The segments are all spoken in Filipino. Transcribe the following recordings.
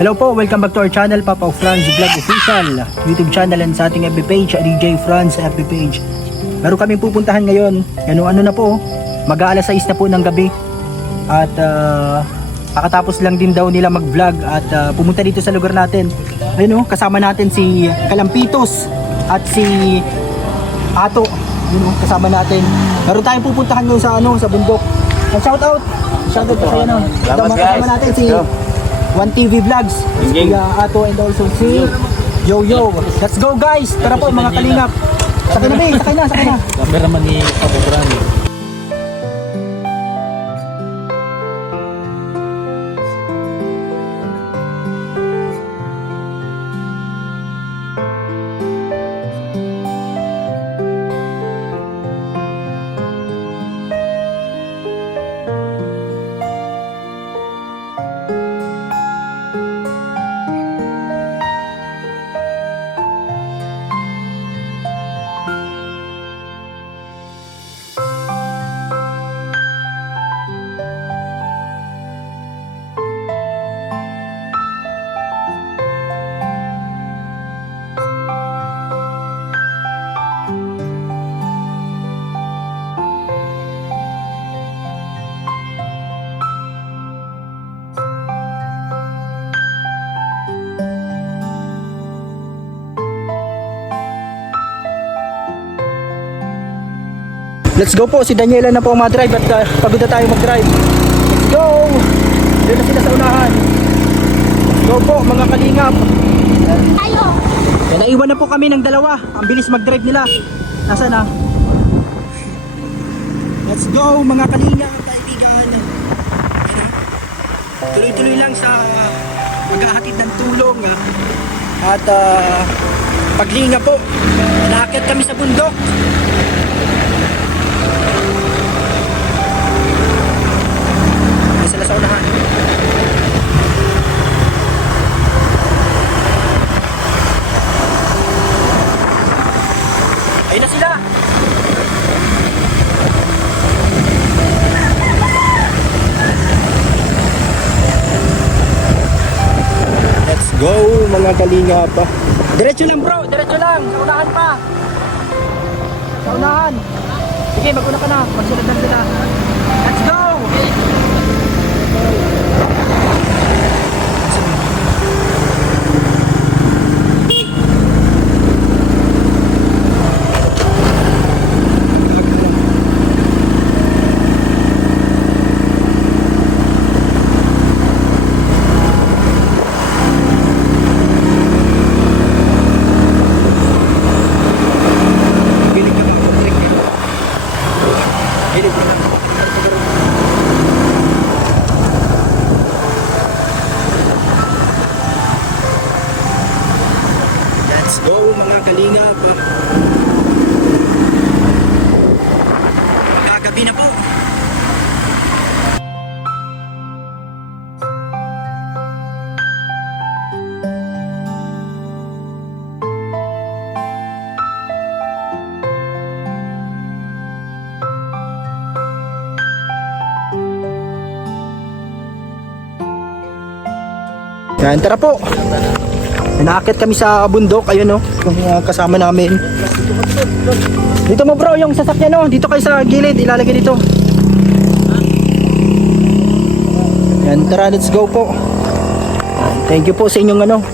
Hello po, welcome back to our channel, Papa Franz Vlog Official YouTube channel and sa ating FB page, DJ Franz FB page. Meron kaming pupuntahan ngayon, ano na po, mag-aalas 6 na po ng gabi. At kakatapos lang din daw nila mag-vlog at pumunta dito sa lugar natin. Ayun kasama natin si Kalampitos at si Ato. Yun kasama natin. Meron tayong pupuntahan ngayon sa bundok. Shout out sa ano. Kasama natin si 1TV Vlogs, Kuya Ato, and also si Yo. Let's go guys! Tara po mga kalingap. Sakay na. Cameraman ni Papa Franz. Let's go po, si Daniela na po ang mag-drive at pagod na tayo mag-drive. Let's go! Doon na sila sa unahan. Let's go po mga kalingap. Yan, naiwan na po kami ng dalawa. Ang bilis mag-drive nila. Nasaan na? Let's go mga kalingap, kaibigan. Tuloy-tuloy lang sa maghahatid ng tulong. At paglinga po, nakakit kami sa bundok. Sa unahan. Ayun na sila. Let's go mga kalingap. Diretso lang bro, diretso lang. Sa unahan pa. Sa unahan. Sige, mag-una ka na. Magsunod lang sila. Let's go. Let's go mga kalingap. Magagabi na po. Yan, tara po. Naakit kami sa bundok, ayun yung kasama namin. Dito mo bro, yung sasakyan dito kayo sa gilid, ilalagay dito. Yan, tara, let's go po. Thank you po sa inyong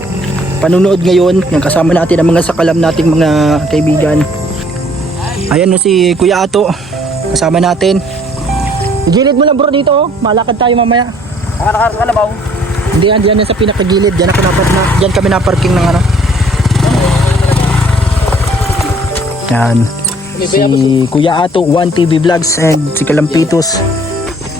panunood ngayon. Yung kasama natin ang mga sakalam nating mga kaibigan. Ayan si Kuya Ato, kasama natin. Gilid mo lang bro dito, malakad tayo mamaya. Nakakalabaw. Hindi yan sa pinakagilid, diyan kami na-parking ng Yan. Si Kuya Ato, 1TV Vlogs, and si Kalampitos.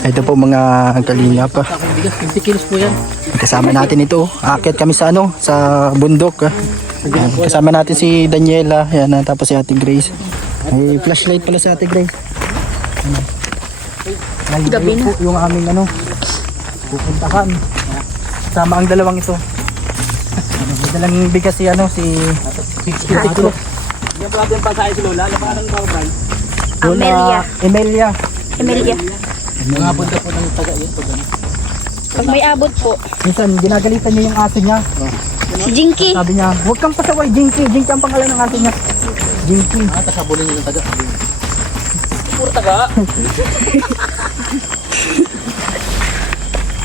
Ito po mga kalingap. 50 kilos po yan. Kasama natin ito. Aakyat kami sa sa bundok. Yan. Kasama natin si Daniela, yan, tapos si Ate Grace. May flashlight pala si Ate Grace. Gabi na po yung aming pupuntahan. Sama ang dalawang ito. May dalang bigas si si 50 kilo. Yung problem pa sa si Lola, labanan ng Papa Franz. Emilia. Emilia. Mga punta po ng taga yun. Pag may abot po. Minsan, ginagalitan niya yung aso niya. Si Jinky. Sabi niya, huwag kang pasaway, Jinky. Jinky ang pangalan ng aso niya. Jinky. Kasabulin niyo ng taga. Puro taga.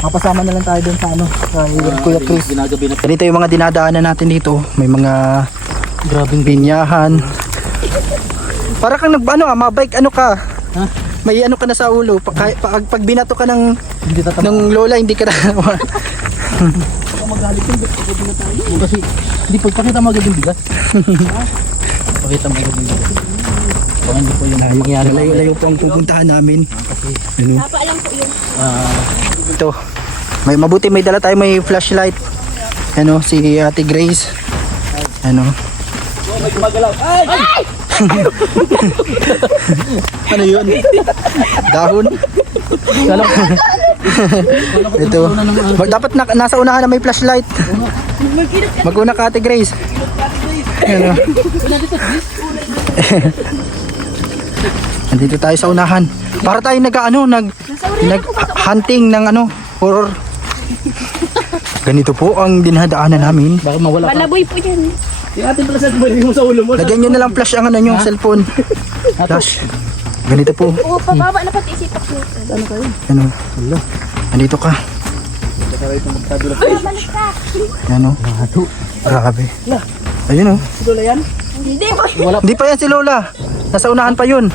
Mapasama na lang tayo dun sa ano, sa Kuya Chris. Ginagabi na. Ganito yung mga dinadaanan natin dito. May mga grabing binyahan. Para kang mabike ano ka. Ha? May ano ka na sa ulo. Pag binato ka ng lola, hindi ka na. Magalit yung kasi hindi po pakita mo agad yung bigas. Pakita mo agad yung bigas. Kung hindi po yung mangyari. Layo po ang pupuntahan namin. Ano? Tapa lang po yun. Ito. Mabuti may dala tayo, may flashlight. Ano, si Ate Grace. Ano? May gumagalaw. Ay! Ano yun? Dahon? Ito. Dapat nasa unahan na may flashlight. Mag-una ka, Ate Grace. Ano? Nandito tayo sa unahan. Para tayo nag-hunting ng horror. Ganito po ang dinadaanan namin. Bakit mawala ka? Palaboy po yan. Yung ating pala sa mo sa ulo mo. Lagyan nyo na lang flash ang yung cellphone. Flash. Ganito po. Oo, pababa na pati isipak nyo. Ano kayo? Ano? Nandito ka. Balik ka. Ano? Grabe. Ayun Lola yan? Hindi po. Wala. Hindi pa yan si Lola. Nasa unahan pa yun.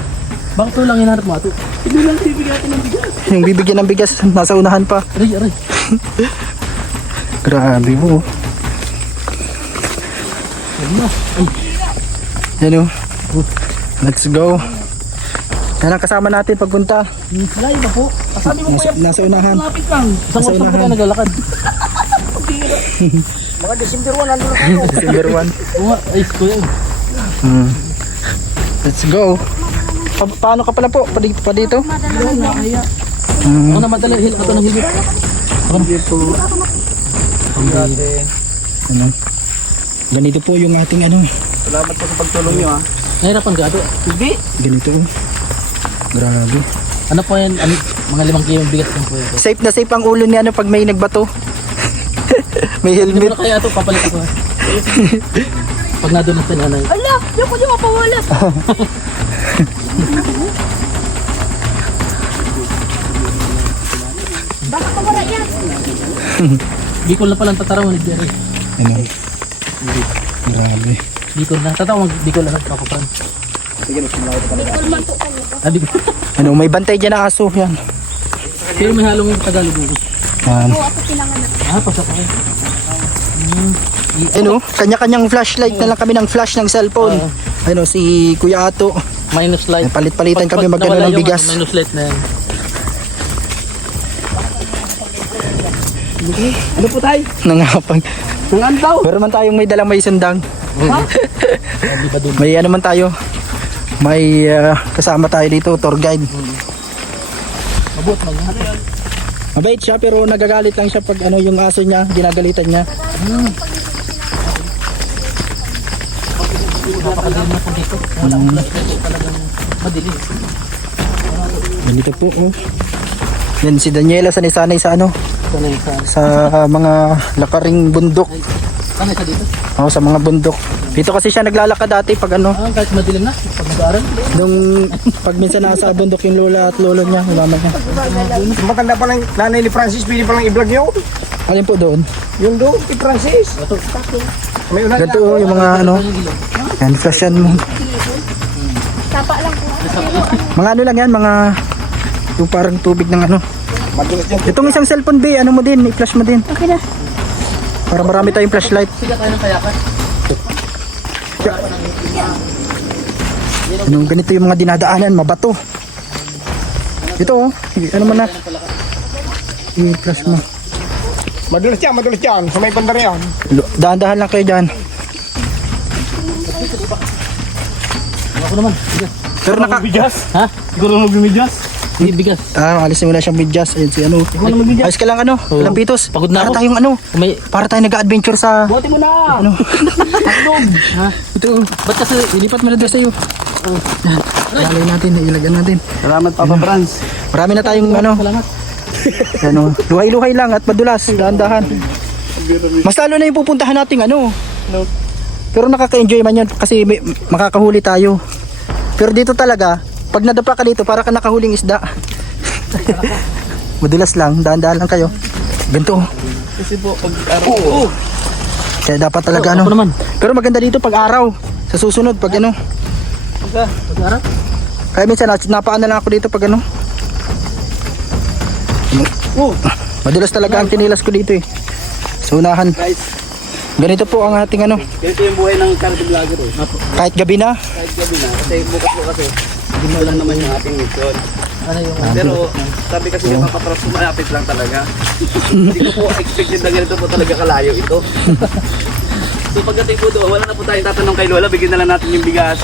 Bakit ito lang hinahanap mo ato? Hindi lang bibigyan natin ng bigas. Yung bibigyan ng bigas, nasa unahan pa. Aray. Grabe po. Yan Let's go. Yan ang kasama natin pagpunta. Layo ba po? Sabi mo kuya, Nasa unahan. lapit lang. Isang Nasa oras pa unahan. tayo naglalakad. Mga December 1, nandun na tayo. December 1. Oo nga, ayos ko yun. Let's go. Paano ka pala po? Pa dito? Ako na madala, hil ato ng hilbit. Ako na. Ano? Ganito po yung ating Salamat po sa pagtulong nyo ha. Nahirapan ka ato. Hindi. ganito. Grabe. Ano po yan? Mga 5 kilo bigas lang po yan. Safe na safe ang ulo niya pag may nagbato. May Hindi helmet. mo na kaya ito, papalit ko. Pag nadulas na nanay. Ala, yung ko di mapawala. Baka mawala yan. Bicol na palang tataraw ni Jerry. Ano? Grabe. Bicol na. Tatawag Bicol na sa Kapapran. Kulman po kami. Ah, Bicol. Ano, may bantay dyan na aso yan. Pero may halong Tagalog ko. Yan. Oo, ako pinanganak. Ah, pasok ako. Ano, kanya-kanyang flashlight na lang kami ng flash ng cellphone. Ano, si Kuya Ato. Minus light. Palit-palitan kami Pag magkano nawala ng yung bigas. Minus light na yan. Ano po tayo? Nangapag. Tungan daw. Pero man tayong may dalang may sundang. Di ba dun? May ano man tayo. May kasama tayo dito, tour guide. Mabuot man yan. Mabait siya pero nagagalit lang siya pag yung aso niya, ginagalitan niya. Napakadilim na po dito. Wala akong flashlight. Talagang madilim. Ganito po, oh. Yan si Daniela sanay-sanay sa Sanay sa... sa mga lakaring bundok. Sanay sa dito? Oh, sa mga bundok. Dito kasi siya naglalakad dati pag Ah, kahit madilim na. Pag nag-aaral. nung pag minsan nasa bundok yung lola at lolo niya, mama niya. Matanda pa lang nanay ni Francis, pwede pa lang i-vlog nyo. Alin po doon? Yung doon, kay Francis. May ulan Ganito oh, yung mga yan, flashan mo. Tapa lang po. Mga lang yan, mga yung parang tubig ng Madulas yan. Itong isang cellphone ba, mo din, i-flash mo din. Okay na. Para marami tayong flashlight. Siga tayo ng kayakan. Ganito yung mga dinadaanan, mabato. Ito oh, ano man na. I-flash mo. Madulas yan. Sa may pandar yan. Dahan-dahan lang kayo dyan. Ako naman. Bigas. Pero Bigas? Ha? Siguro magbibigas? Hindi bigas. alisin mo na siyang bidyas. Ayun si ayos ka lang Lampitos. Pagod na Para ako. tayong May... para tayong nag-adventure sa Buti mo na! Tatlong! Ha? ito. Ba't kasi... Ilipat mo na doon sa'yo. Lalay natin, ilagyan natin. Salamat Papa Franz. Marami na tayong Salamat. Ano, luhay-luhay lang at madulas, dahan-dahan. Mas lalo na yung pupuntahan nating ano. Pero nakaka-enjoy man yan kasi makakahuli tayo. Pero dito talaga, pag nadapa ka dito, para ka nakahuling isda. Madulas lang, dahan-dahan lang kayo. Ganito. Kasi po, pag araw. Kaya dapat talaga ano. Ako naman. Pero maganda dito pag araw. Sa susunod, pag ano. Pag araw? Kaya minsan, napaan na lang ako dito pag ano. Madulas talaga ang tinilas ko dito eh. Sa unahan. Guys, Ganito po ang ating ano. ganito yung buhay ng karate vlogger eh. Kahit gabi na. Kahit gabi na, kasi bukas po kasi, hindi lang naman yung ating mission. Ano yung pero sabi kasi yung kapatras malapit lang talaga. Hindi ko po expected na ganito po talaga kalayo ito. So pagdating po doon, wala na po tayong tatanong kay Lola, bigyan na lang natin yung bigas.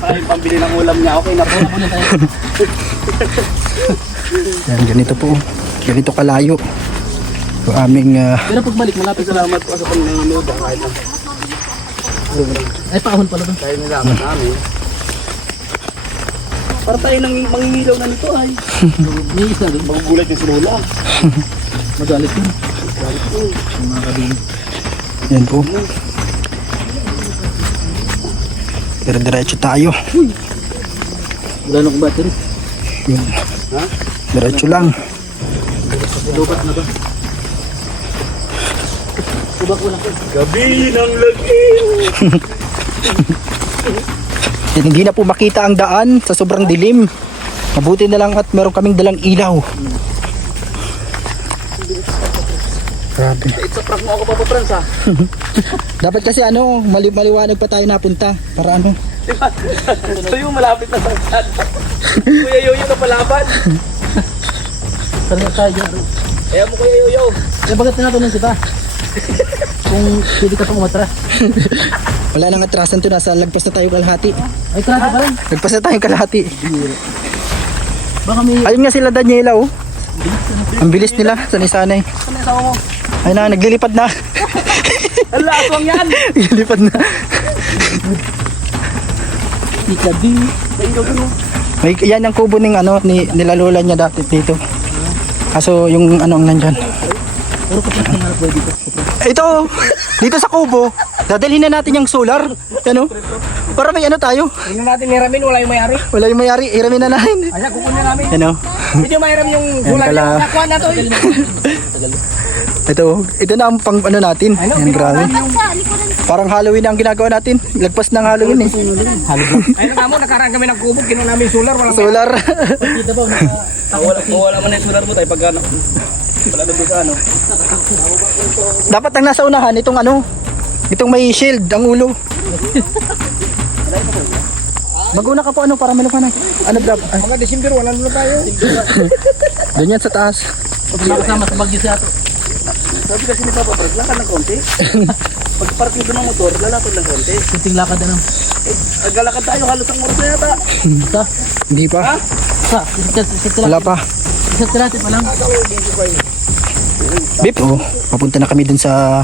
Para yung pambili ng ulam niya, okay na po. Yan, ganito po. Ganito kalayo. Yung aming Pero pagbalik, malapit. Salamat po sa panonood. Kahit na. Ay, pakahon pala doon. Tayo nilaman namin. Para tayo nang mangingilaw na nito ay. May isa doon. Magugulat yung si Lola. Magalit yun. Magalit yun. Yung mga kabin. yan po. Pero diretso tayo. Wala na kong battery. Yun. Ha? Diretso lang. Lubat na ba? Subak ko lang po. Gabi ng lagim! At hindi na po makita ang daan sa sobrang dilim. Mabuti na lang at meron kaming dalang ilaw. Grabe. It's a prank mo ako pa Frans ha? Dapat kasi ano, maliwanag pa tayo napunta. Para ano. Diba? So yung malapit na sangkad. Kuya Yoyo na palaban. Saan tayo? Kaya mo Kuya Yoyo. Eh, bakit tinatanong kita? Kung pwede ka pang umatras. Wala nang atrasan to, nasa lagpas na tayo kalahati. Ay, trata pa rin. Lagpas na tayo kalahati. Baka may... Ayun nga sila Daniela oh. Ang bilis nila, sanay-sanay. Ano yung tawa mo? Ay na, naglilipad na. Ala, aswang yan! Naglilipad na. Ikabi. May, yan ang kubo ng ano, nilalola niya dati dito. Kaso yung ano ang nandyan. Puro ka pa nga pwede dito. Ito, dito sa kubo, dadalhin na natin yung solar. Ano? Para may ano tayo. Tingnan natin hiramin, wala yung may-ari. Wala yung mayari, iramin na natin. Kaya kukunin namin. Ano? Hindi yung may-aram yung Yan gulay pala. niya. Nakuha na to eh. Ito na ang pang ano natin. Yan, grabe. Sa likuran. Parang Halloween ang ginagawa natin. Lagpas ng Halloween eh. Ayun nga mo, nakaraan kami ng kubo. Kinuha namin yung solar. Walang Solar. Kita ba? Wala man na yung sunar mo tayo pagka... Wala na doon sa ano. Dapat ang nasa unahan, itong ano, itong may shield, ang ulo. Mag-una ka po ano, para malupanan. Ano grab? Ay, mga December, wala na tayo. doon yan sa taas. Nakasama sa bagyo si Ato. Sabi kasi ni Papa Brad, lakad ng konti. Pag parking doon ng motor, lalakad ng konti. Kunting lakad na lang. Aglalakad tayo, halos ang oras na yata. Isa? Hindi pa. Isa? Wala pa. Isa tirati pa lang. Bip, oh, papunta na kami dun sa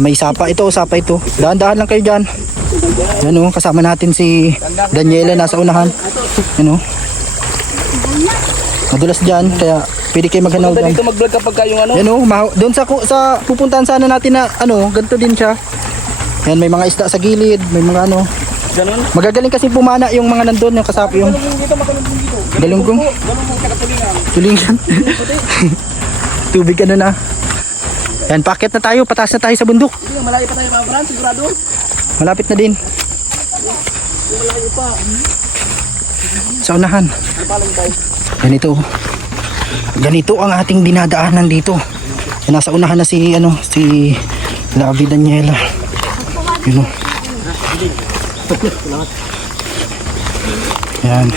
may sapa. Ito, sapa ito. Dahan-dahan lang kayo dyan. Yan oh, kasama natin si Daniela, nasa unahan. Yan oh. Madulas dyan, kaya pwede kayo maghanaw dyan. Dito mag-vlog kapag kayong ano. Yan oh, doon sa pupuntahan sana natin na ano, ganito din siya. Yan, may mga isda sa gilid, may mga ano. Ganon. Magagaling kasi pumana yung mga nandun, yung kasapi yung Dito makalungkong dito. galunggong. Galunggong kakatulingan. Tulingan. Tubig ano na. Yan, packet na tayo, pataas na tayo sa bundok. Hindi nga, malayo pa tayo Papa Brad, sigurado. Malapit na din. Malayo pa. Sa unahan. Ano palang tayo? Ganito. Ganito ang ating dinadaanan dito. Yan, nasa unahan na si ano, si Lavi Daniela. Yun o. Yan.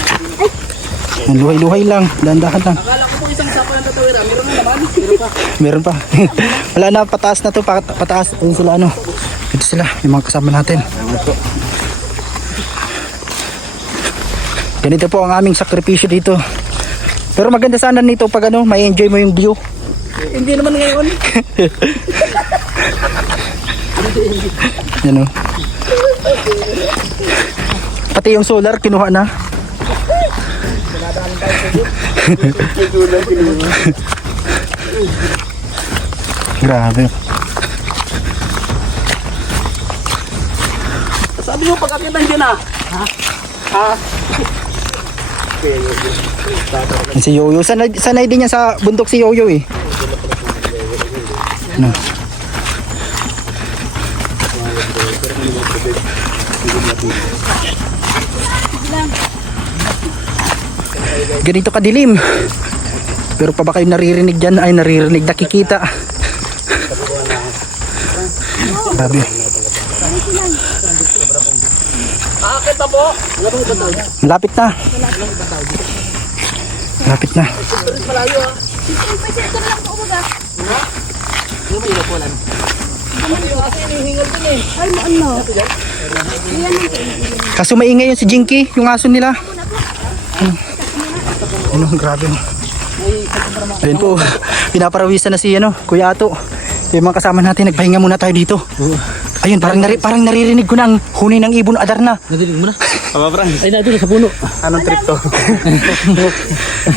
Yan, luhay-luhay lang, dahan-dahan lang. Akala ko po isang sapa ng tatawira. Meron na naman. Meron pa. Meron pa. Wala na, pataas na to, pataas. Ayun sila ano. Ito sila, yung mga kasama natin. Ganito po ang aming sakripisyo dito. Pero maganda sana nito pag ano, may enjoy mo yung view. Hindi naman ngayon. Yan o. Pati yung solar kinuha na. Grabe. Sabi mo, pagkakita hindi na. Ha? Si Yoyo. Sanay din yan sa bundok si Yoyo eh. Ano? Ganito kadilim. Pero pa ba kayo naririnig dyan? Ay, naririnig, nakikita. Grabe. Aakit na po. Malapit na. Malapit na. Malayo ha. 15% lang po umaga. Ano ba yung lapuan? Kasi hinihingal din eh. Ay, ano? Kaso maingay yun si Jinky, yung aso nila. Ano, grabe. Ayun po, pinaparawisan na si Kuya Ato. Yung mga kasama natin, nagpahinga muna tayo dito. Ayun, parang naririnig ko na ang huni ng ibon adar na. Nadilig mo na? Aba, Franz. Ay, nandun sa puno. Anong trip to?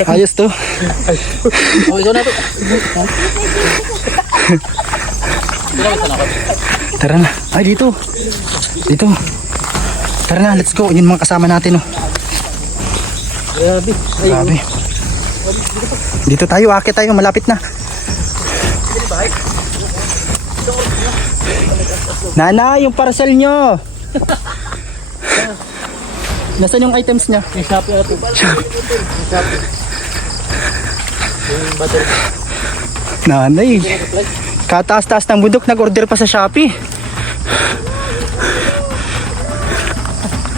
Ayos to. Oh, ikaw na to. Tara na. Ay, dito. Dito. Tara na, let's go. Yun mga kasama natin, oh. Grabe. Grabe. Dito tayo, akit tayo, malapit na. Nana, yung parcel nyo. Nasaan yung items niya? Yung Shopee ato. Yung battery. Nanay. Kataas-taas ng bundok, nag-order pa sa Shopee.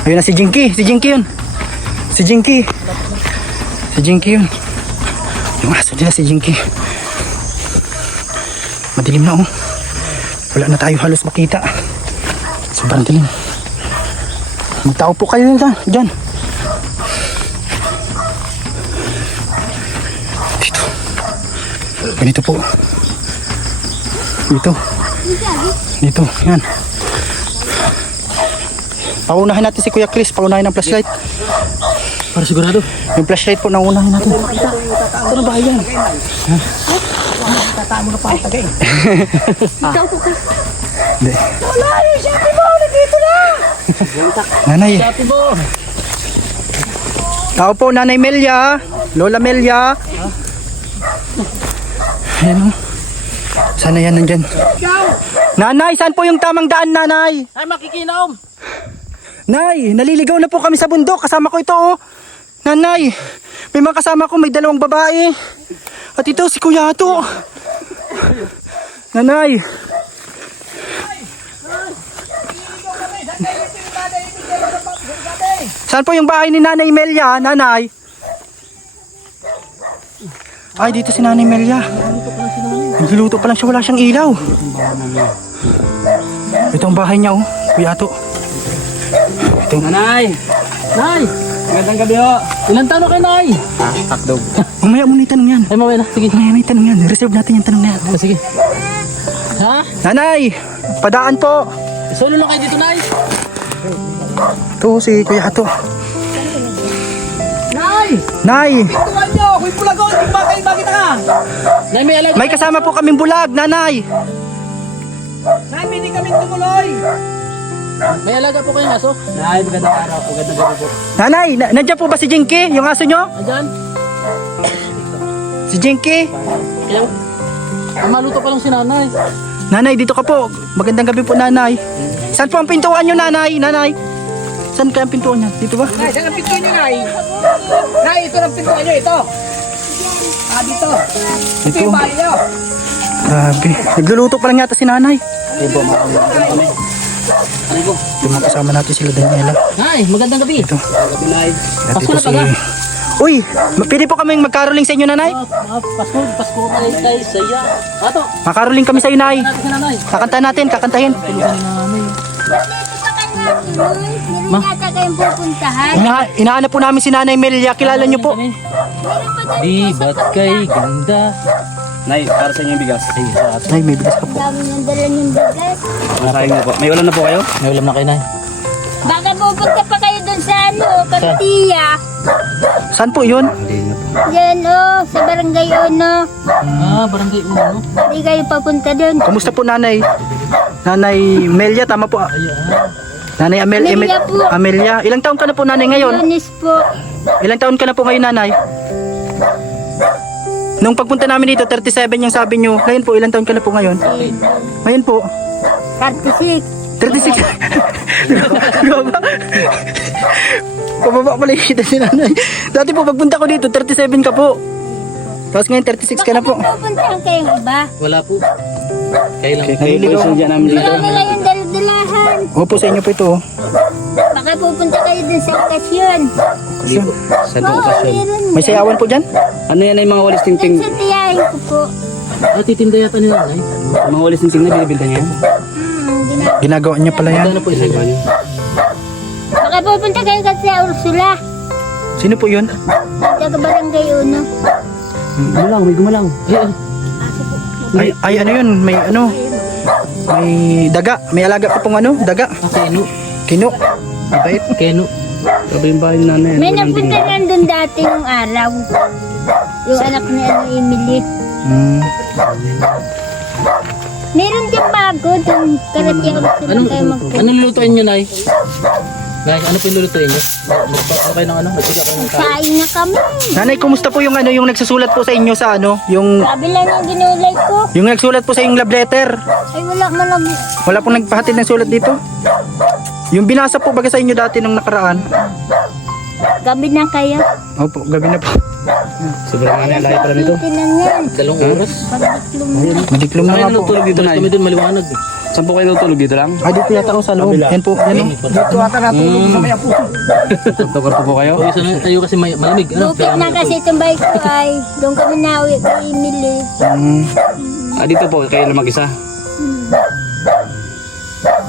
Ayun na si Jinky. Si Jinky yun. Si Jinky. Si Jinky yun. Yung aso nila si Jinky. Madilim na, oh. Wala na tayo halos makita. Sobrang dilim. Magtao po kayo dyan. Dito. Ganito po. Dito. Yan. Paunahin natin si Kuya Chris. Paunahin ang flashlight. Para sigurado. Yung flashlight po, naunahin natin. Ito na ba yan? Tataan mo na pa ang tagay. Ikaw po ka. Hindi. Wala yung Shopee mo! Nandito na! Nanay. Shopee mo. Tao po, Nanay Melia. Lola Melia. Ayan, oh. Sana yan nandyan. Nanay, saan po yung tamang daan, Nanay? Ay, makikinaom. Nay, naliligaw na po kami sa bundok. Kasama ko ito, oh. Nanay, may mga kasama ko, may 2 babae. At ito, si Kuya Ato. Nanay. Saan po yung bahay ni Nanay Melia, Nanay? Ay, dito si Nanay Melia. Nagluluto pa lang siya, wala siyang ilaw. Ito ang bahay niya, oh. Kuya Ato. Ito. Nanay! Nay! Magandang gabi ho. Ilan taon na kayo, Nay? Hotdog. Mamaya muna yung tanong yan. Ay, mamaya na. Sige. Mamaya na yung tanong yan. Reserve natin yung tanong na yan. Sige. Ha? Nanay, padaan po. Solo lang kayo dito, Nay? Ito si Kuya Ato. Nay! Nay, Tuwan nyo! Ako'y pulagon! Bakit ka? Nay, may alaga. may kasama po kaming bulag, Nanay. Nay, hindi kami tumuloy! May alaga po kayong aso? Nay, magandang araw. Magandang gabi po. Nanay, nandiyan po ba si Jinky, yung aso nyo? Andyan? Si Jinky? Kaya, maluto pa lang si Nanay. Nanay, dito ka po. Magandang gabi po, Nanay. Saan po ang pintuan nyo, Nanay? Nanay? Saan kaya ang pintuan niya? Dito ba? Nay, saan ang pintuan nyo, Nay? Nay, ito ang pintuan nyo, ito. Ah, dito. Ito Ito. yung bahay nyo. Grabe. Nagluluto pa lang yata si Nanay. Ibo, makakalimutan kami. Ibo. Yung mga kasama natin sila Daniela. Nay, magandang gabi. Ito. Gabi, Nay. At Pasko ito na pala. Uy, pwede po kaming magkaroling sa inyo, Nanay? Pasko kay saya. Ato, Makaroling kami sa iyo, Nay. natin si Nanay. Kakantahan natin, kakantahin. Tulungan ni Nanay. Meron yata kayong pupuntahan. Inahanap po namin si Nanay Melia. Kilala niyo po. Di ba't kay ganda? Nay, para sa inyo yung bigas. Ay, sa atin. Nay, may bigas ka po. Dami nang dala niyong bigas. Nakain mo po. May ulam na po kayo? May ulam na kayo, Nay. Baka pupunta pa kayo dun sa Katiya. Saan po yun? Yan sa barangay Ono. Barangay Uno. Hindi kayo papunta doon. Kumusta po nanay? Nanay Melia, tama po. Nanay Amelia po. Amelia. Ilang taon ka na po nanay ngayon? Lunes po. Ilang taon ka na po ngayon nanay? Nung pagpunta namin dito, 37 yung sabi nyo. Ngayon po, ilang taon ka na po ngayon? Ngayon po, 36. 36. Gaba. Pababa pala yung kita si nanay. Dati po, pagpunta ko dito, 37 ka po. Tapos ngayon, 36 ka na po. Pupuntahan kayong iba. Wala po. Kailan? Naliligaw. Wala nila yung daladalahan. Opo, sa inyo po ito. Oh. Baka pupunta kayo dun sa okasyon. Saan Oo, meron. May sayawan po dyan? Ano yan ay mga walis Dun ting-ting? sa tiyahin ko po. Titinda yata ni nanay. Mga walis ting-ting na binibinta niya? Ginagawa niya pala yan. Ano po isa niya? Baka pupunta kayo kasi sa Ursula. Sino po yun? Taga barangay Uno. Gumalaw, may gumalaw. Ay ano yun? May ano? May daga. May alaga po pong ano? Daga. Keno. Kino. Mabait. Keno. Grabe yung bahay ni nanay. May napunta nandun dati nung araw. Yung anak ni Emily. Hmm. Meron din bago dun. Karating ako sila kayo magpunta. Anong lulutuin nyo, Nay? Nay, ano po yung lulutuin nyo? Magpapakaw kayo ng ano? Magpapakaw kayo ng kain. Kain na kami. Nanay, kumusta po yung ano, yung nagsusulat po sa inyo sa ano? Yung Sabi lang yung ginulay ko. nagsulat po sa yung love letter. Ay wala man Wala pong nagpahatid ng sulat dito. Yung binasa po baga sa inyo dati nung nakaraan. Gabi na kayo. Opo, gabi na po. Sobrang nanay, lahi pala nito. Tinan yan. 2 oras. Pagdiklom na. Madiklom na Kaya nga po. natutulog dito, Nay. Kami dun maliwanag. Saan po kayo natutulog dito lang? Ay, dito yata ako sa loob. Yan po, yan o. Dito ata natulog sa may apo. Kwarto po kayo? Isa na tayo kasi malamig. Ano? Bukit na kasi itong bike ko ay doon kami nauwi kay Emily. Dito po, kayo lang mag-isa.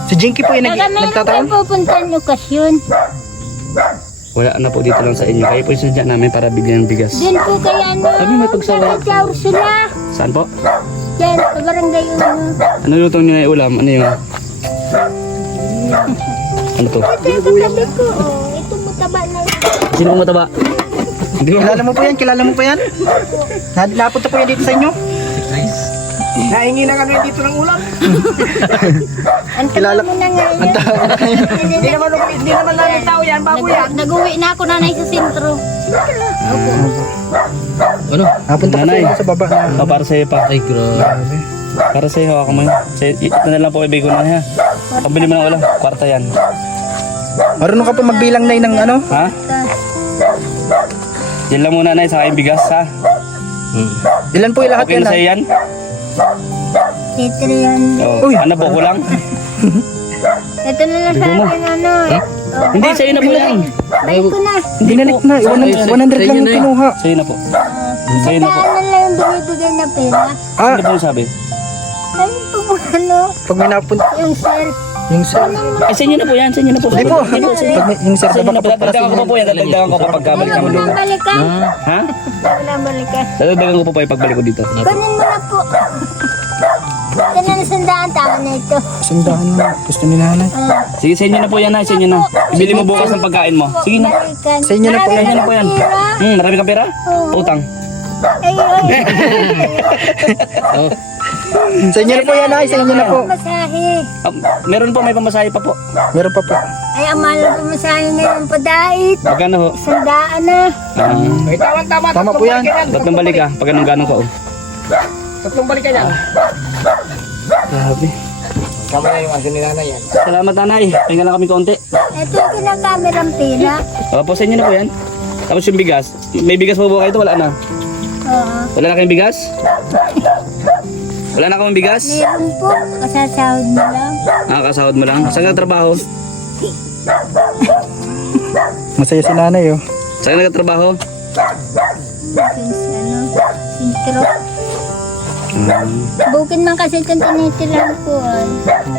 Si Jinky po yung Baka meron nagtataon. tayong pupuntahan okasyon. Wala na po dito lang sa inyo. Kayo po yung sadya namin para bigyan ng bigas. Doon po kaya ano. Kami may pagsawa. Sa Ursula. Saan po? Yan, sa barangay Uno. Ano luto niyo na yung ulam? Ano yung... Ano to? Ito yung katabi ko. Ito mo taba na lang. Sino pong mataba? Hindi ko Kilala mo po yan? Kilala mo po yan? Napunta po yan dito sa inyo? Nahingi na kami dito ng ulam. Ang Kilala- taba mo na nga yan. Hindi naman namin tao yan, bago yan. Nag-uwi na ako nanay sa sentro. Ano? Napunta po Nanay. tayo sa baba na. para sa iyo pa. Ay, grabe. Para sa iyo, ako mo. Ito na lang po ibig ko na ha. Pabili mo ng ulam. Kwarta yan. Marunong ka po magbilang na ng ano? Ha? Yan lang muna na sa aking bigas ha. Ilan po yung lahat Okay yan? na sa'yo yan? Titri yan. Oh, Uy. ano po kulang? Ito na lang sa akin ano. Hindi, sa'yo na po yan. Balik ko na. Hindi na na. 100 lang yung kinuha. Sa'yo na po. Sa'yo na po. Daanan lang yung binibigay na pera. Ah, Ano po yung sabi? Ayun po po ano. pag may napunta. Yung sir. Yung sir. Sa inyo na po yan. Sa inyo na po. Ay po. Pag may, yung sir Sa inyo baba na po. ka po para sa Dadagdagan ko po po yan. Dadagdagan ko kapag kabalik Wala ako mo dito. nang balikan. Ha? Wala balikan. Dadagdagan ko po po yung pagbalik ko dito. Kunin mo na po. Ito na nasandaan. Tama na ito. Sandahan na. Gusto ni nanay. Sige, sa inyo na po yan ha. Sa inyo na. Ibili mo bukas ng pagkain mo. Sige na. Balikan. Sa inyo na po yan. Sa inyo na po yan. Marami kang pera? Utang. Ayun. Sa inyo na po yan ay. Sa inyo na po. Masahe. Meron po, may pamasahe pa po. Meron pa po. Ay, ang mahal na masahe ngayon. Padait. Magkano ho? Sandaan na. Ay, tama-tama. Tama po yan. Ba't nang balik ka? Pag anong gano'n ko? Tatlong balikan yan. Grabe. Kama na yung asin ni nanay yan. Salamat nanay. Pahinga lang kami konti. Ito yung kinakamerang pera. Po, sa inyo na po yan. Tapos yung bigas. May bigas po ba kayo ito? Wala na. Oo. Wala na kayong bigas? Wala na kayong bigas? Meron po. Kasasahod mo lang. Nakakasahod mo lang. Saan ka trabaho? Masaya si nanay oh. Saan ka nagtrabaho? Yung sintro. Bukin man kasi itong tinitiran ko ay.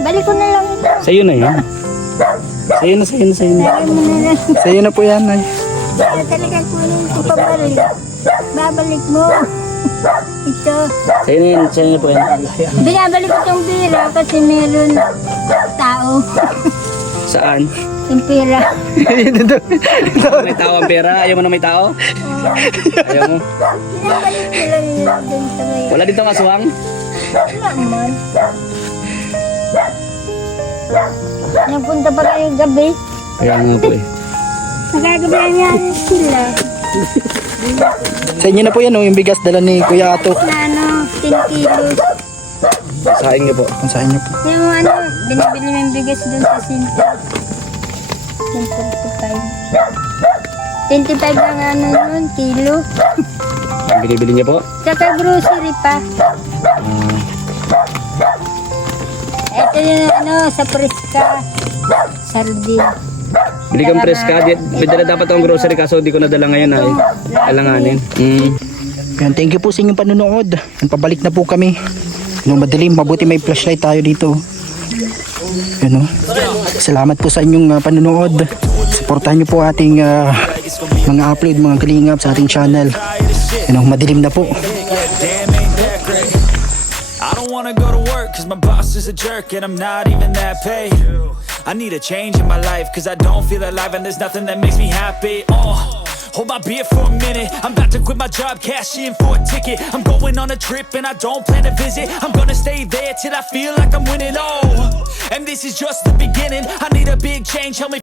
Balik ko na lang ito. Sa'yo na yan. Sa'yo na. Lagay mo na lang. Sa iyo na po yan ay. Kaya talaga kunin ko pabalik. Babalik mo. Ito. Sa'yo na po yan. Binabalik ko itong bira kasi meron tao. Saan? Yung pera. May tao ang pera, ayaw mo na may tao? Ayaw mo? Pinabalik ko lang yun dun sa may... Wala dito aswang? Wala man. Napunta pa kayo gabi. Kaya nga po eh. Nagagabayan sila. Sa inyo na po yan, oh, yung bigas dala ni Kuya Ato. Na 10 kilos. Saing niyo po. Kung sa inyo po. Yung binibili mo yung bigas dun sa Sinta. Yung 45. 25 lang nun, kilo. Ang binibili niyo po? Saka grocery pa. Ito yung sa Preska. Sardin. Bili kang preska. May dala dapat akong grocery kaso di ko nadala ngayon ay. Kailanganin. Yan, thank you po sa inyong panonood. Yan, pabalik na po kami. Yung madilim, mabuti may flashlight tayo dito. Yan, oh. Salamat po sa inyong panonood. Supportahan niyo po ating mga upload, mga kalingap sa ating channel. Yan, oh, madilim na po. I don't wanna go to work cause my boss is a jerk and I'm not even that paid. I need a change in my life cause I don't feel alive and there's nothing that makes me happy. Hold my beer for a minute. I'm about to quit my job, cash in for a ticket. I'm going on a trip and I don't plan to visit. I'm gonna stay there till I feel like I'm winning. Oh, and this is just the beginning. I need a big change, help me